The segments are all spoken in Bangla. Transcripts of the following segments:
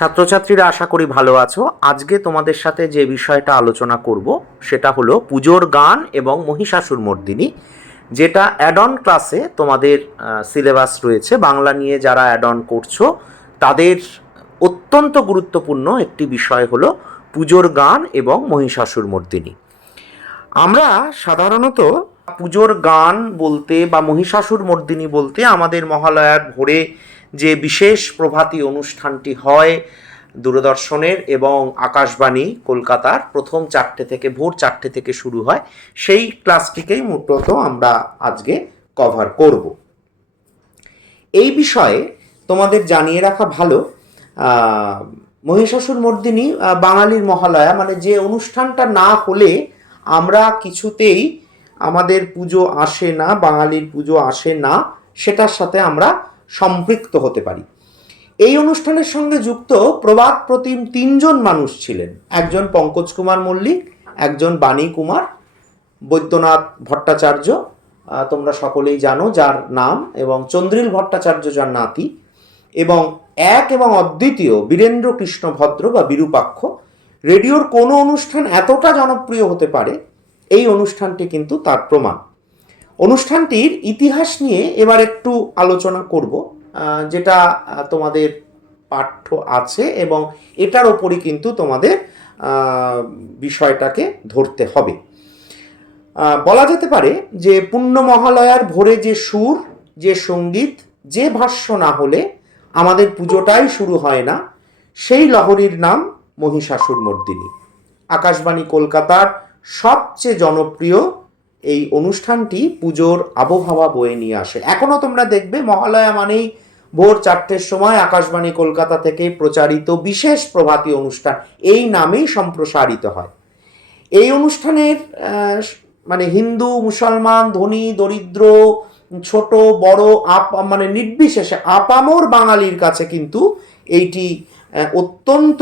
ছাত্রছাত্রীরা আশা করি ভালো আছো। আজকে তোমাদের সাথে যে বিষয়টা আলোচনা করব, সেটা হলো পুজোর গান এবং মহিষাসুর মর্দিনী, যেটা অ্যাড অন ক্লাসে তোমাদের সিলেবাস রয়েছে। বাংলা নিয়ে যারা অ্যাড অন করছ, তাদের অত্যন্ত গুরুত্বপূর্ণ একটি বিষয় হলো পুজোর গান এবং মহিষাসুর মর্দিনী। আমরা সাধারণত পুজোর গান বলতে বা মহিষাসুর মর্দিনী বলতে আমাদের মহালয়ার ভোরে যে বিশেষ প্রভাতী অনুষ্ঠানটি হয় দূরদর্শনের এবং আকাশবাণী কলকাতার প্রথম চারটে থেকে ভোর চারটে থেকে শুরু হয়, সেই ক্লাসটিকেই মূলত আমরা আজকে কভার করব। এই বিষয়ে তোমাদের জানিয়ে রাখা ভালো মহিষাসুর মর্দিনী বাঙালির মহালয়া মানে যে অনুষ্ঠানটা না হলে আমরা কিছুতেই আমাদের পুজো আসে না, বাঙালির পুজো আসে না, সেটার সাথে আমরা সম্পৃক্ত হতে পারি। এই অনুষ্ঠানের সঙ্গে যুক্ত প্রবাদ প্রতিম তিনজন মানুষ ছিলেন। একজন পঙ্কজ কুমার মল্লিক, একজন বাণী কুমার, বৈদ্যনাথ ভট্টাচার্য তোমরা সকলেই জানো যার নাম, এবং চন্দ্রিল ভট্টাচার্য যার নাতি, এবং এক এবং অদ্বিতীয় বীরেন্দ্র কৃষ্ণ ভদ্র বা বিরূপাক্ষ। রেডিওর কোনো অনুষ্ঠান এতটা জনপ্রিয় হতে পারে, এই অনুষ্ঠানটি কিন্তু তার প্রমাণ। অনুষ্ঠানটির ইতিহাস নিয়ে এবার একটু আলোচনা করব যেটা তোমাদের পাঠ্য আছে এবং এটার ওপরই কিন্তু তোমাদের বিষয়টাকে ধরতে হবে। বলা যেতে পারে যে পুণ্য মহালয়ার ভোরে যে সুর, যে সংগীত, যে ভাষ্য না হলে আমাদের পুজোটাই শুরু হয় না, সেই লহরীর নাম মহিষাসুর মর্দিনী আকাশবাণী কলকাতার সবচেয়ে জনপ্রিয় এই অনুষ্ঠানটি পুজোর আবহাওয়া বয়ে নিয়ে আসে। এখনও তোমরা দেখবে মহালয়া মানেই ভোর চারটের সময় আকাশবাণী কলকাতা থেকে প্রচারিত বিশেষ প্রভাতী অনুষ্ঠান। এই নামেই সম্প্রসারিত হয়। এই অনুষ্ঠানের মানে হিন্দু, মুসলমান, ধনী, দরিদ্র, ছোট, বড়, আপ মানে নির্বিশেষে আপামর বাঙালির কাছে কিন্তু এইটি অত্যন্ত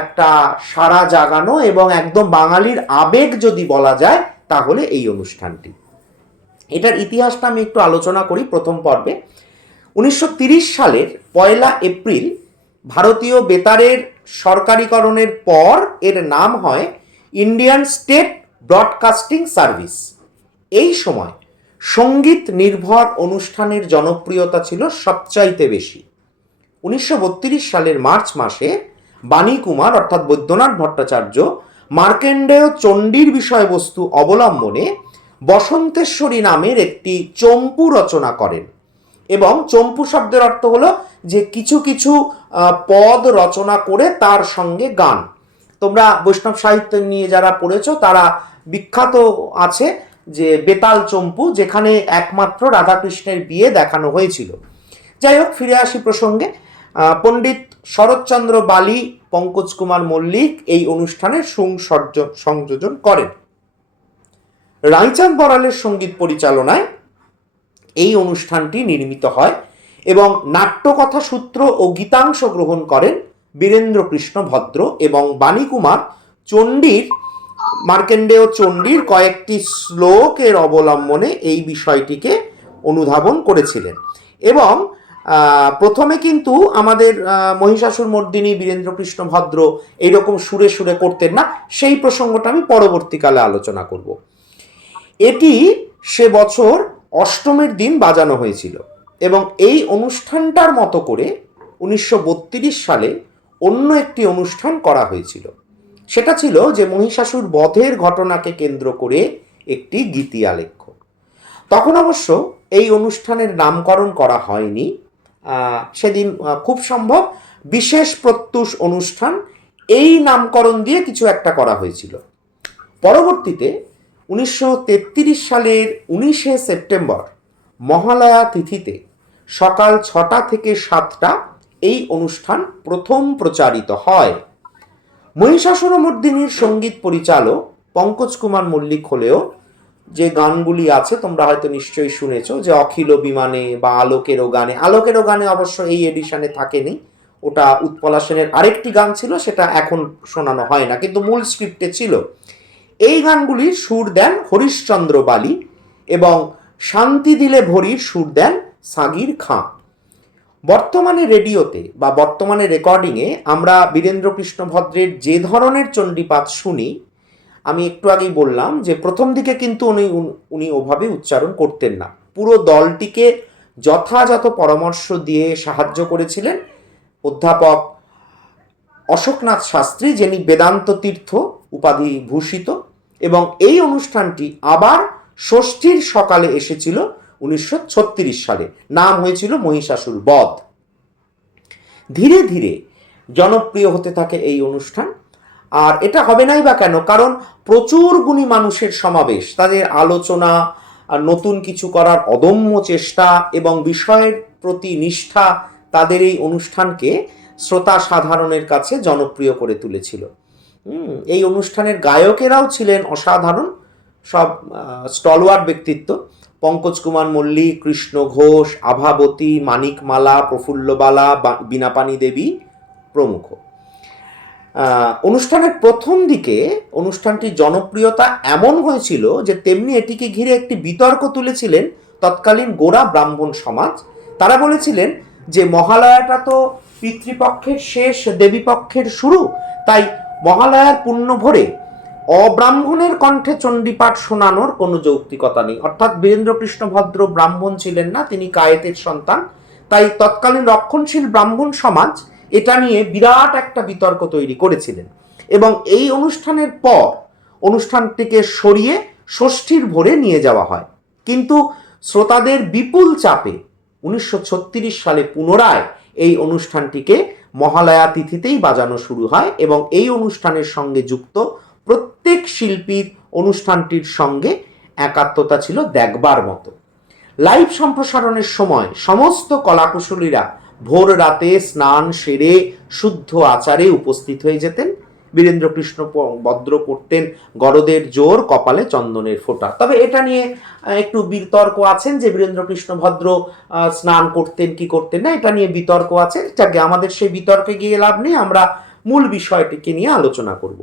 একটা সারা জাগানো এবং একদম বাঙালির আবেগ যদি বলা যায় তাহলে এই অনুষ্ঠানটি। এটার ইতিহাসটা আমি একটু আলোচনা করি প্রথম পর্বে। উনিশশো সালের পয়লা এপ্রিল ভারতীয় বেতারের সরকারিকরণের পর এর নাম হয় ইন্ডিয়ান স্টেট ব্রডকাস্টিং সার্ভিস। এই সময় সংগীত নির্ভর অনুষ্ঠানের জনপ্রিয়তা ছিল সবচাইতে বেশি। উনিশশো বত্রিশ সালের মার্চ মাসে বাণী কুমার, অর্থাৎ বৈদ্যনাথ ভট্টাচার্য মার্কেন্ডেয় চণ্ডীর বিষয়বস্তু অবলম্বনে বসন্তেশ্বরী নামের একটি চম্পু রচনা করেন। এবং চম্পু শব্দের অর্থ হলো যে কিছু কিছু পদ রচনা করে তার সঙ্গে গান। তোমরা বৈষ্ণব সাহিত্য নিয়ে যারা পড়েছো, তারা বিখ্যাত আছে যে বেতাল চম্পু, যেখানে একমাত্র রাধাকৃষ্ণের বিয়ে দেখানো হয়েছিল। যাই হোক, ফিরে আসি প্রসঙ্গে। পণ্ডিত শরৎচন্দ্র বালি, পঙ্কজ কুমার মল্লিক এই অনুষ্ঠানের সংসর্জ- সংযোজন করেন। রাইচাঁদ বড়ালের সংগীত পরিচালনায় এই অনুষ্ঠানটি নির্মিত হয় এবং নাট্যকথা সূত্র ও গীতাংশ গ্রহণ করেন বীরেন্দ্র কৃষ্ণ ভদ্র এবং বাণীকুমার চণ্ডীর, মার্কেন্ডেয় চণ্ডীর কয়েকটি শ্লোকের অবলম্বনে এই বিষয়টিকে অনুধাবন করেছিলেন। এবং প্রথমে কিন্তু আমাদের মহিষাসুর মর্দিনী বীরেন্দ্র কৃষ্ণ ভদ্র এইরকম সুরে সুরে করতেন না। সেই প্রসঙ্গটা আমি পরবর্তীকালে আলোচনা করব। এটি সে বছর অষ্টমীর দিন বাজানো হয়েছিল এবং এই অনুষ্ঠানটার মতো করে উনিশশো বত্রিশ সালে অন্য একটি অনুষ্ঠান করা হয়েছিল। সেটা ছিল যে মহিষাসুর বধের ঘটনাকে কেন্দ্র করে একটি গীতি আলেখ্য। তখন অবশ্য এই অনুষ্ঠানের নামকরণ করা হয়নি। সেদিন খুব সম্ভব, বিশেষ প্রত্যুষ অনুষ্ঠান, এই নামকরণ দিয়ে কিছু একটা করা হয়েছিল। পরবর্তীতে, উনিশশো তেত্রিশ সালের উনিশে সেপ্টেম্বর, মহালয়া তিথিতে সকাল ছটা থেকে সাতটা এই অনুষ্ঠান প্রথম প্রচারিত হয়। মহিষাসুরমর্দিনীর সংগীত পরিচালক পঙ্কজ কুমার মল্লিক হলেও যে গানগুলি আছে, তোমরা হয়তো নিশ্চয়ই শুনেছো, যে অখিল বিমানে বা আলোকেরও গানে। আলোকেরও গানে অবশ্য এই এডিশনে থাকেনি। ওটা উৎপলা সেনের আরেকটি গান ছিল, সেটা এখন শোনানো হয় না, কিন্তু মূল স্ক্রিপ্টে ছিল। এই গানগুলির সুর দেন হরিশ্চন্দ্র বালি এবং শান্তি দিলে ভরির সুর দেন সাগির খাঁ। বর্তমানে রেডিওতে বা বর্তমানে রেকর্ডিংয়ে আমরা বীরেন্দ্র কৃষ্ণ ভদ্রের যে ধরনের চণ্ডীপাঠ শুনি আমি একটু আগেই বললাম যে প্রথম দিকে কিন্তু উনি উনি ওভাবে উচ্চারণ করতেন না। পুরো দলটিকে যথাযথ পরামর্শ দিয়ে সাহায্য করেছিলেন অধ্যাপক অশোকনাথ শাস্ত্রী, যিনি বেদান্ত তীর্থ উপাধি ভূষিত এবং এই অনুষ্ঠানটি আবার ষষ্ঠীর সকালে এসেছিল উনিশশো ছত্রিশ সালে। নাম হয়েছিল মহিষাসুর বধ। ধীরে ধীরে জনপ্রিয় হতে থাকে এই অনুষ্ঠান। আর এটা হবে নাই বা কেন? কারণ প্রচুর গুণী মানুষের সমাবেশ। তাদের আলোচনা নতুন কিছু করার অদম্য চেষ্টা এবং বিষয়ের প্রতি নিষ্ঠা তাদের এই অনুষ্ঠানকে শ্রোতা সাধারণের কাছে জনপ্রিয় করে তুলেছিল। এই অনুষ্ঠানের গায়কেরাও ছিলেন অসাধারণ। সব স্টলওয়ার ব্যক্তিত্ব। পঙ্কজ কুমার মল্লিক, কৃষ্ণ ঘোষ, আভাবতী, মানিকমালা, প্রফুল্লবালা বীণাপানি দেবী প্রমুখ। অনুষ্ঠানের প্রথম দিকে অনুষ্ঠানটির জনপ্রিয়তা এমন হয়েছিল যে তেমনি এটিকে ঘিরে একটি বিতর্ক তুলেছিলেন তৎকালীন গোড়া ব্রাহ্মণ সমাজ। তারা বলেছিলেন যে মহালয়াটা তো পিতৃপক্ষের শেষ, দেবীপক্ষের শুরু। তাই মহালয়ার পুণ্য ভরে অব্রাহ্মণের কণ্ঠে চণ্ডীপাঠ শোনানোর কোনো যৌক্তিকতা নেই। অর্থাৎ বীরেন্দ্র কৃষ্ণ ভদ্র ব্রাহ্মণ ছিলেন না, তিনি কায়েতের সন্তান। তাই তৎকালীন রক্ষণশীল ব্রাহ্মণ সমাজ এটা নিয়ে বিরাট একটা বিতর্ক তৈরি করেছিলেন। এবং এই অনুষ্ঠানের পর অনুষ্ঠানটিকে সরিয়ে ষষ্ঠীর ভোরে নিয়ে যাওয়া হয়। কিন্তু শ্রোতাদের বিপুল চাপে উনিশশো ছত্রিশ সালে পুনরায় এই অনুষ্ঠানটিকে মহালয়া তিথিতেই বাজানো শুরু হয় এবং এই অনুষ্ঠানের সঙ্গে যুক্ত প্রত্যেক শিল্পীর অনুষ্ঠানটির সঙ্গে একাত্মতা ছিল দেখবার মতো। লাইভ সম্প্রসারণের সময় সমস্ত কলাকুশলীরা ভোর রাতে স্নান সেরে শুদ্ধ আচারে উপস্থিত হয়ে যেতেন। বীরেন্দ্র কৃষ্ণ ভদ্র করতেন গরদের জোর, কপালে চন্দনের ফোঁটা। তবে এটা নিয়ে একটু বিতর্ক আছেন যে বীরেন্দ্র কৃষ্ণ ভদ্র স্নান করতেন, কি করতেন না, এটা নিয়ে বিতর্ক আছে। যাকে, আমাদের সেই বিতর্কে গিয়ে লাভ নেই, আমরা মূল বিষয়টিকে নিয়ে আলোচনা করব।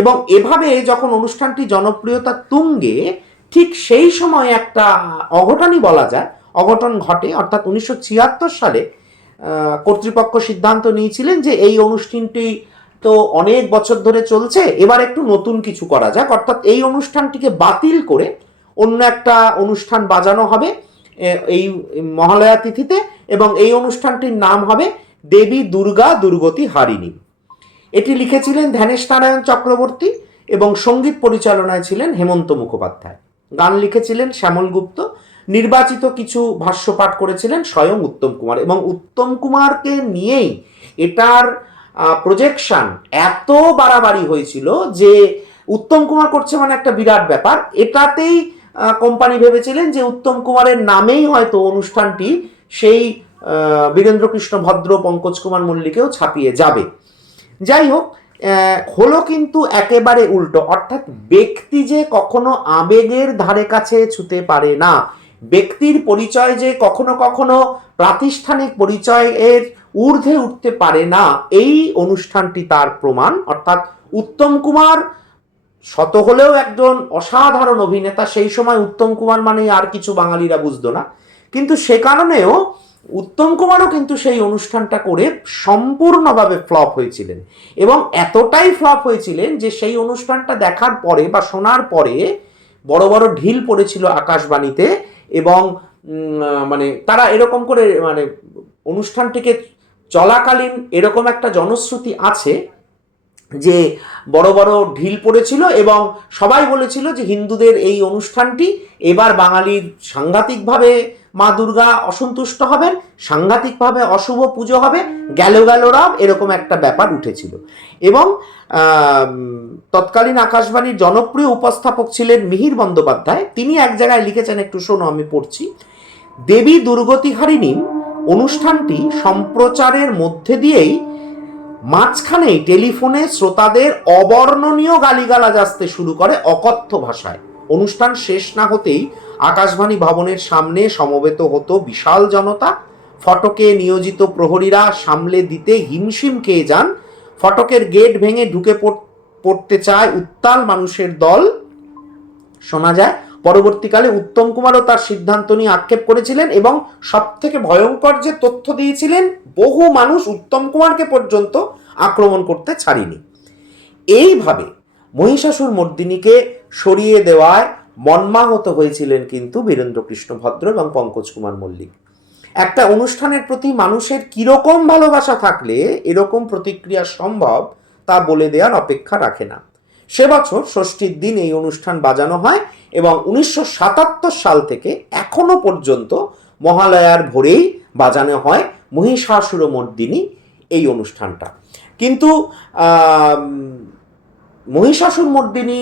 এবং এভাবে যখন অনুষ্ঠানটি জনপ্রিয়তা তুঙ্গে, ঠিক সেই সময় একটা অঘটনই বলা যায়, অঘটন ঘটে, অর্থাৎ উনিশশো ছিয়াত্তর সালে কর্তৃপক্ষ সিদ্ধান্ত নিয়েছিলেন যে এই অনুষ্ঠানটি তো অনেক বছর ধরে চলছে, এবার একটু নতুন কিছু করা যাক। অর্থাৎ এই অনুষ্ঠানটিকে বাতিল করে অন্য একটা অনুষ্ঠান বাজানো হবে এই মহালয়া তিথিতে, এবং এই অনুষ্ঠানটির নাম হবে দেবী দুর্গা দুর্গতি হারিণী। এটি লিখেছিলেন ধ্যানেশ নারায়ণ চক্রবর্তী এবং সংগীত পরিচালনায় ছিলেন হেমন্ত মুখোপাধ্যায়। গান লিখেছিলেন শ্যামল গুপ্ত নির্বাচিত কিছু ভাষ্য পাঠ করেছিলেন স্বয়ং উত্তম কুমার এবং উত্তম কুমারকে নিয়েই এটার প্রজেকশন এত বাড়াবাড়ি হয়েছিল যে উত্তম কুমার করছে মানে একটা বিরাট ব্যাপার। এটাতেই কোম্পানি ভেবেছিলেন যে উত্তম কুমারের নামেই হয়তো অনুষ্ঠানটি সেই আহ, বীরেন্দ্র কৃষ্ণ ভদ্র পঙ্কজ কুমার মল্লিকেও ছাপিয়ে যাবে। যাই হোক হলো কিন্তু একেবারে উল্টো। অর্থাৎ ব্যক্তি যে কখনো আবেগের ধারে কাছে ছুতে পারে না। ব্যক্তির পরিচয় যে কখনো কখনো প্রাতিষ্ঠানিক পরিচয়ের ঊর্ধ্বে উঠতে পারে না, এই অনুষ্ঠানটি তার প্রমাণ। অর্থাৎ উত্তম কুমার শত হলেও একজন অসাধারণ অভিনেতা, সেই সময় উত্তম কুমার মানে আর কিছু বাঙালিরা বুঝতো না। কিন্তু সে কারণেও উত্তম কুমারও কিন্তু সেই অনুষ্ঠানটা করে সম্পূর্ণভাবে ফ্লপ হয়েছিলেন এবং এতটাই ফ্লপ হয়েছিলেন যে সেই অনুষ্ঠানটা দেখার পরে বা শোনার পরে বড় বড় ঢিল পড়েছিল আকাশবাণীতে এবং মানে তারা এরকম করে মানে অনুষ্ঠানটিকে চলাকালীন এরকম একটা জনশ্রুতি আছে। যে বড় বড় ঢিল পড়েছিল এবং সবাই বলেছিল যে হিন্দুদের এই অনুষ্ঠানটি এবার বাঙালির সাংঘাতিকভাবে মা দুর্গা অসন্তুষ্ট হবেন, সাংঘাতিকভাবে অশুভ পুজো হবে, গেল গেল রাম এরকম একটা ব্যাপার উঠেছিল। এবং তৎকালীন আকাশবাণীর জনপ্রিয় উপস্থাপক ছিলেন মিহির বন্দ্যোপাধ্যায়। তিনি এক জায়গায় লিখেছেন, একটু শোনো, আমি পড়ছি। দেবী দুর্গতি হারিণী অনুষ্ঠানটি সম্প্রচারের মধ্যে দিয়েই মাঝখানেই টেলিফোনে শ্রোতাদের অবর্ণনীয় গালিগালাজ আসতে শুরু করে অকথ্য ভাষায়। অনুষ্ঠান শেষ না হতেই আকাশবাণী ভবনের সামনে সমবেত হতো বিশাল জনতা। ফটকে নিয়োজিত প্রহরীরা সামলে দিতে হিমশিম খেয়ে যান। ফটকের গেট ভেঙে ঢুকে পড়- পড়তে চায় উত্তাল মানুষের দল। শোনা যায় পরবর্তীকালে উত্তম কুমারও তার সিদ্ধান্ত নিয়ে আক্ষেপ করেছিলেন এবং সব থেকে ভয়ঙ্কর যে তথ্য দিয়েছিলেন, বহু মানুষ উত্তম কুমারকে পর্যন্ত আক্রমণ করতে ছাড়িনি। এইভাবে মহিষাসুর মর্দিনীকে সরিয়ে দেওয়ায় মর্মাহত হয়েছিলেন কিন্তু বীরেন্দ্র কৃষ্ণ ভদ্র এবং পঙ্কজ কুমার মল্লিক। একটা অনুষ্ঠানের প্রতি মানুষের কীরকম ভালোবাসা থাকলে এরকম প্রতিক্রিয়া সম্ভব তা বলে দেওয়ার অপেক্ষা রাখে না। সে বছর ষষ্ঠীর দিন এই অনুষ্ঠান বাজানো হয়। উনিশশো সাতাত্তর সাল থেকে এখনও পর্যন্ত মহালয়ার ভোরেই বাজানো হয় মহিষাসুরমর্দিনী এই অনুষ্ঠানটা। কিন্তু আম, মহিষাসুর মর্দিনী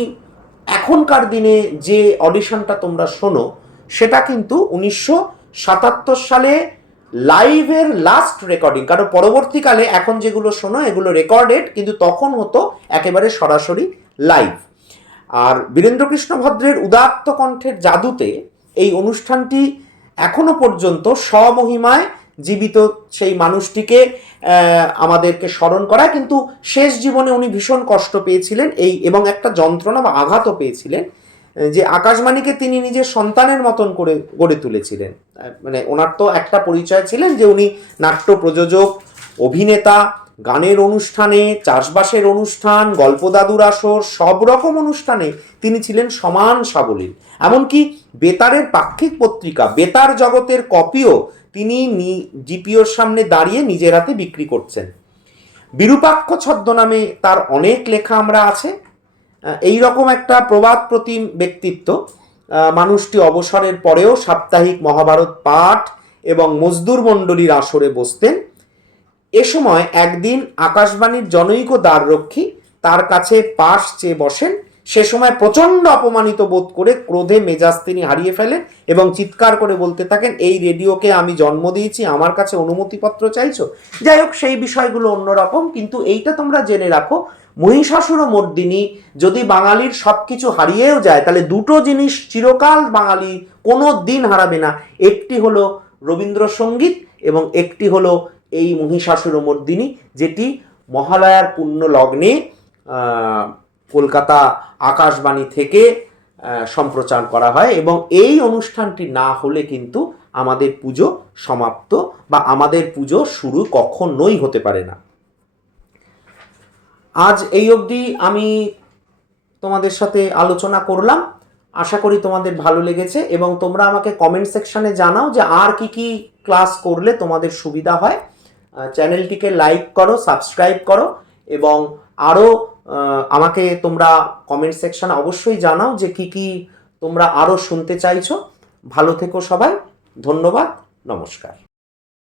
এখনকার দিনে যে অডিশনটা তোমরা শোনো সেটা কিন্তু উনিশশো সাতাত্তর সালে লাইভের লাস্ট রেকর্ডিং কারণ পরবর্তীকালে এখন যেগুলো শোনো এগুলো রেকর্ডেড কিন্তু তখন হতো একেবারে সরাসরি লাইভ। আর বীরেন্দ্রকৃষ্ণ ভদ্রের উদাত্ত কণ্ঠের জাদুতে এই অনুষ্ঠানটি এখনও পর্যন্ত স্বমহিমায় জীবিত সেই মানুষটিকে আমাদেরকে স্মরণ করায়। কিন্তু শেষ জীবনে উনি ভীষণ কষ্ট পেয়েছিলেন এই এবং একটা যন্ত্রণা বা আঘাতও পেয়েছিলেন, যে আকাশবাণীকে তিনি নিজের সন্তানের মতন করে, গড়ে তুলেছিলেন। মানে ওনার তো একটা পরিচয় ছিলেন যে উনি নাট্য প্রযোজক, অভিনেতা গানের অনুষ্ঠানে, চাষবাসের অনুষ্ঠান গল্প দাদুর আসর, সব রকম অনুষ্ঠানে তিনি ছিলেন সমান সাবলীল। এমনকি বেতারের পাক্ষিক পত্রিকা, বেতার জগতের কপিও তিনি জিপিওর সামনে দাঁড়িয়ে নিজের হাতে বিক্রি করছেন। বিরূপাক্ষ ছদ্মনামে তার অনেক লেখা আমরা আছে। এই রকম একটা প্রবাদ প্রতিম ব্যক্তিত্ব। মানুষটি অবসরের পরেও সাপ্তাহিক মহাভারত পাঠ এবং মজদুর মণ্ডলীর আসরে বসতেন। এ সময় একদিন আকাশবাণীর জনৈক দ্বাররক্ষী তার কাছে পাশ চেয়ে বসেন। সে সময় প্রচণ্ড অপমানিত বোধ করে ক্রোধে মেজাজ তিনি হারিয়ে ফেলেন এবং চিৎকার করে বলতে থাকেন, এই রেডিওকে আমি জন্ম দিয়েছি, আমার কাছে অনুমতিপত্র চাইছো? যাই হোক, সেই বিষয়গুলো অন্যরকম কিন্তু এইটা তোমরা জেনে রাখো, মহিষাসুর মর্দিনী যদি বাঙালির সব কিছু হারিয়েও যায়, তাহলে দুটো জিনিস চিরকাল বাঙালি কোনো দিন হারাবে না। একটি হলো রবীন্দ্রসঙ্গীত এবং একটি হলো এই মহিষাসুর মর্দিনী, যেটি মহালয়ার পুণ্য লগ্নে কলকাতা আকাশবাণী থেকে সম্প্রচার করা হয় এবং এই অনুষ্ঠানটি না হলে কিন্তু আমাদের পুজো সমাপ্ত বা আমাদের পুজো শুরু কখনোই হতে পারে না। আজ এই অবধি আমি তোমাদের সাথে আলোচনা করলাম। আশা করি তোমাদের ভালো লেগেছে এবং তোমরা আমাকে কমেন্ট সেকশনে জানাও যে আর কি কি ক্লাস করলে তোমাদের সুবিধা হয়। চ্যানেলটিকে লাইক করো সাবস্ক্রাইব করো এবং আরও আমাকে তোমরা কমেন্ট সেকশন অবশ্যই জানাও যে কি কি তোমরা আরও শুনতে চাইছো। ভালো থেকো সবাই। ধন্যবাদ। নমস্কার।